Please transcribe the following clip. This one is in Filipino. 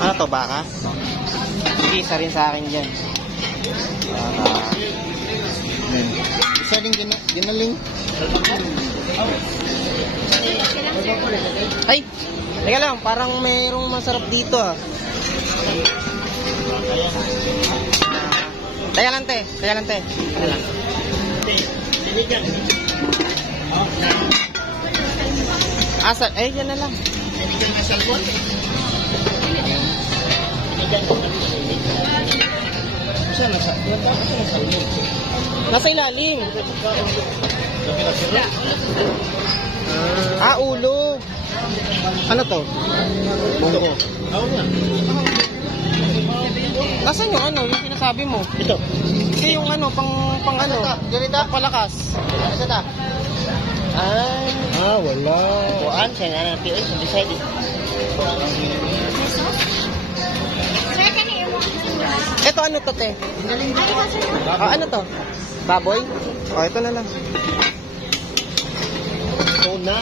Ano to, baka? Sige, isa rin sa akin dyan. Isa rin ginaling. Ay! Teka lang, parang mayroong masarap dito ah. Teka lang te. Teka lang. Asa? Yan na lang. Nasa ilalim. Ulo. Ano to? Bungo. Nasaan yung ano? Yung sinasabi mo? Ito. Ito yung ano, pang ano? Pang palakas. Ano ta? Wala. Kuan, siya nga ng POS, undecided. Ito ano to, te? Ano to? Baboy? Ito na lang. Tuna.